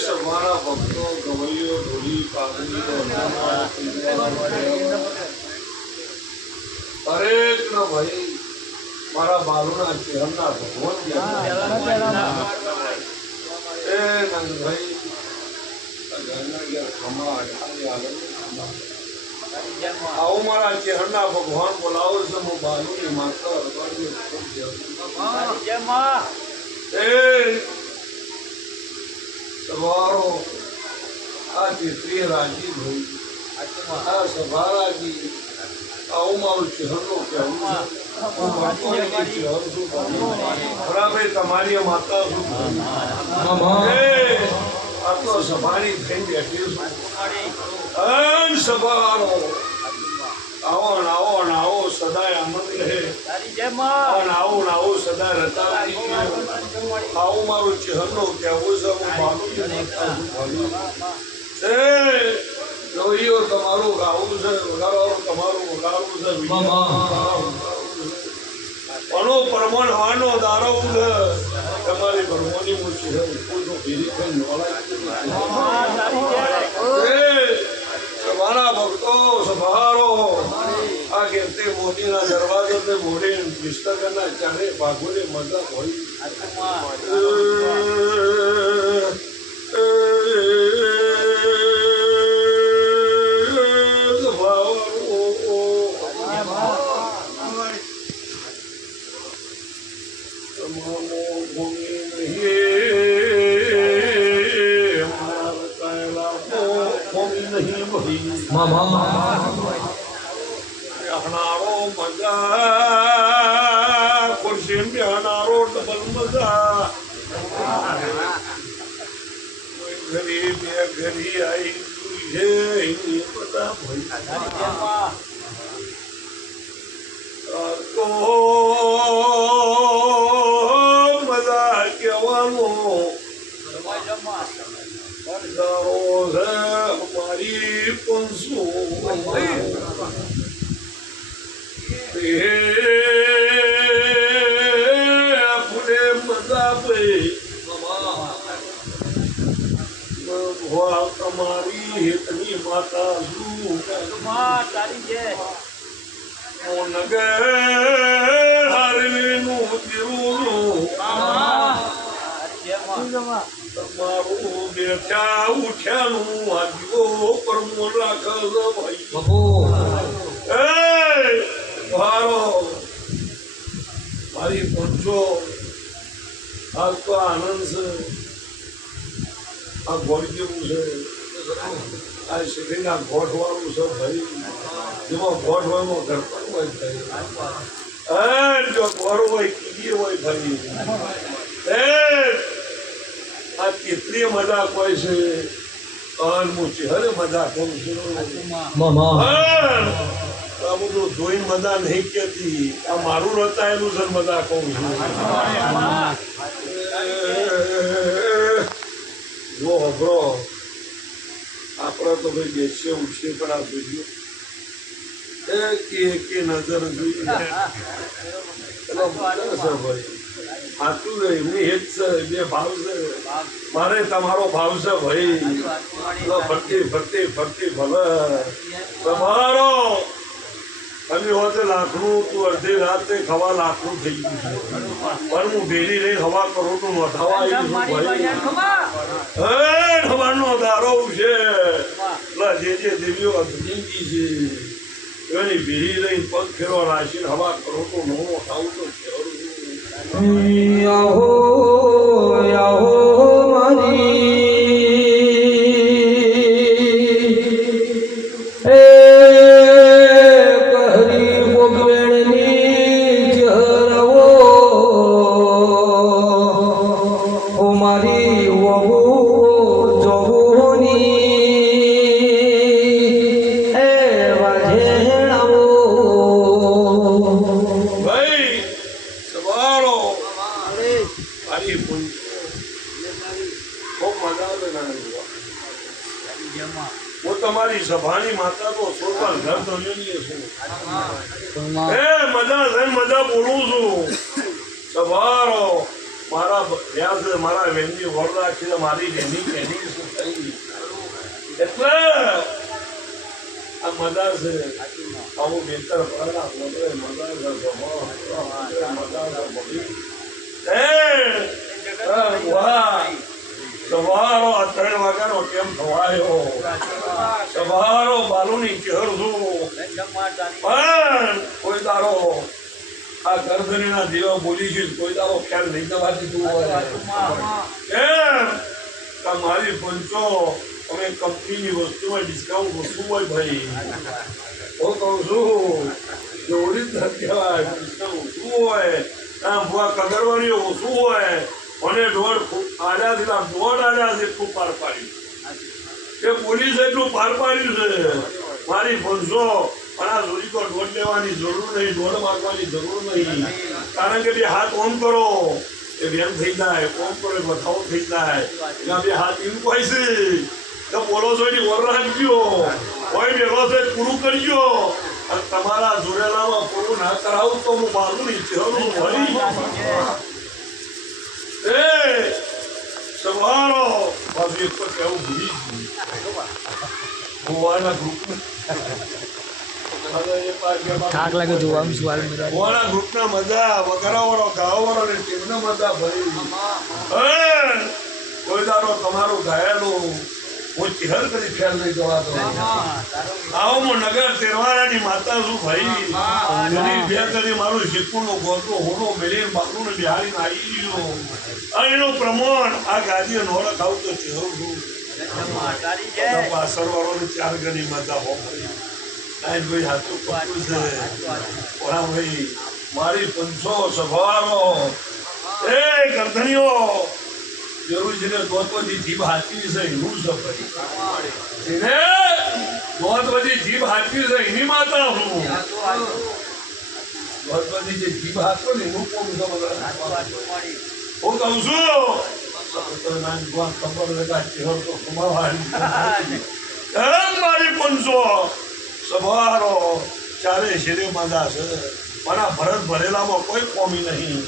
તમારા ભક્તો ગવૈયો ઢોલી પાઘડી હરેક નો ભાઈ મારા બાલુના ચેહરના ભગવાન એ નંદભાઈ આવો મારા ચેહરના ભગવાન બોલાવો છે હું બાલુની માતા તમારો આ ચિત્રીય રાજી ભાઈ આ સભારાજી આવું મારું ચહેરો કેવું બરાબર તમારી માતા શું આ તો સભાની થઈ બેઠી છું સભારો આવો આવો આવો સદાય આનંદ રહે આવો સદાય રતાવતી આવું મારું ચહેરો કેવું છે હું માનું જોઈઓ તમારું ગાવું છે વગાડવાનું તમારું વગાડવું છે અનો પરમણ હવાનો દારો છે તમારી પરમોની મૂર્તિ છે ઉપરનો ભેરી થઈને તમારા ભક્તો સભારો આ કીર્તિ મોદીના દરવાજા તે મોડે પુસ્તકના ચારે ભાગોને મજા હોય હનારો મજા ખુરશી હનારો ડબલ મજા ઘરી બે ઘરી આવી બધા તો મજા કહેવાનું हमारी पंसो अपने मजा पे हमारी इतनी माता नगर हरने તમારું બેઠા ઉઠ્યાનું આદિઓ પરમો રાખો ભાઈ ભારો મારી પંચો હાલ તો આનંદ છે આ ગોળ જેવું છે આ શરીરના ગોઠવાળું છે ભાઈ જેમાં ગોઠ હોય એમાં ઘરપણ હોય ભાઈ જો ગોળ હોય કીડી હોય ભાઈ આ કેટલી મજાક હોય છે હું ચહેરે મજાક કહું છું આ બધું જોઈ મજા નહીં કેતી આ મારું રચાયેલું છે મજા કહું છું જો હબળો આપણે તો ભાઈ બેસીએ ઉઠીએ પણ આ જોઈએ એક નજર જોઈએ ભાઈ સાચું છે એમની હેત છે બે ભાવ છે મારે તમારો ભાવ છે ભાઈ ફરતી ફરતી ફરતી ભલે તમારો અમે હોતે લાખનું તું અડધી રાતે ખવા લાખનું થઈ ગયું છે પણ હું ભેરી લઈને હવા કરું તું નોંધાવા ભાઈ ખવાનો દારો છે જે જે દેવીઓ અગ્નિજી છે એની ભેરી લઈને પગ ફેરવા નાખીને હવા કરો તો નો ખાવું તો યાહો યાહો મારી એ કહરી બોગવેણની જરવો ઓ મારી વહુ જોગોની એ વાજેણાવો ભાઈ સવારો હું તમારી સભાની માતા તો સોપાલ ઘર ધન્યની છું એ મજા બોલું છું સવારો મારા વ્યાસ મારા વેણની વળ રાખીને મારી વેણી કેની શું થઈ એટલે આ મજા છે આવું બેતર પડા મોટે મજા છે મજા છે બધી વાહ સવારો આ 3 વાગ્યાનો કેમ થવાયો સવારો બાલુની ચહેર છું પણ કોઈ તારો આ ગર્દનીના દેવા બોલી છે કોઈ તારો ખ્યાલ નહીં દવા દીધું હોય કેમ કે મારી પંચો અમે કંપનીની વસ્તુમાં ડિસ્કાઉન્ટ ઓછું હોય ભાઈ હું કહું છું કે ઓરિજિનલ કહેવાય ડિસ્કાઉન્ટ ઓછું હોય આમ ભૂવા કગરવાળીઓ ઓછું હોય અને દોઢ આડા જેટલું પાર પાડ્યું કે પોલીસ એટલું પાર પાડ્યું છે મારી પંચો પણ આ જોડી તો દોડ લેવાની જરૂર નહીં દોડ મારવાની જરૂર નહીં કારણ કે બે હાથ ઓમ કરો એ બેન થઈ જાય ઓમ કરો એ બધાઓ થઈ જાય એના બે હાથ એમ કહે છે કે બોલો છો એની વર રાખજો કોઈ બેલો છે પૂરું કરજો અને તમારા જોડેલામાં પૂરું ના કરાવું તો હું બારું નહીં ચહેરું ભરી એ સવારો બાજુ એક પર કેવું ભૂલી ગોવાના ગ્રુપમાં થાક લાગે જોવાનું સવાલ મજા ગોવાના ગ્રુપના મજા વગરાવાળો ગાવાવાળો ને ટીમના મજા ભરી કોઈ દારો તમારું ગાયેલું હું ચહેર કરી ખ્યાલ નહીં જવાતો આવો હું નગર તેરવાડાની માતા છું ભાઈ જરી બે કરી મારું શીખવું ગોતો હોનો મેળીને બાપનું ને બિહારીને આવી ગયો અને એનું પ્રમાણ આ ગાદીએ નોળખ ખાવું તો ચહેરું છું પાછળ વાળો 4 ગણી માતા હો ભાઈ ભાઈ હાથું ખોટું છે ઓલા ભાઈ મારી પંચો સભારો એ ગરધણીઓ જરૂર જેને દોતવતી જીભ હાચવી છે એનું છે એને દોતવતી જીભ હાચવી છે એની માતા હું દોતવતી જે જીભ હાચવો ને એનું કોમ છે બધા હું કહું છું ખબર લગા ચહેરો તો કમાવાની મારી પંચો સવારો ચારે શેરે મજા છે પણ આ ભરત ભરેલામાં કોઈ કોમી નહીં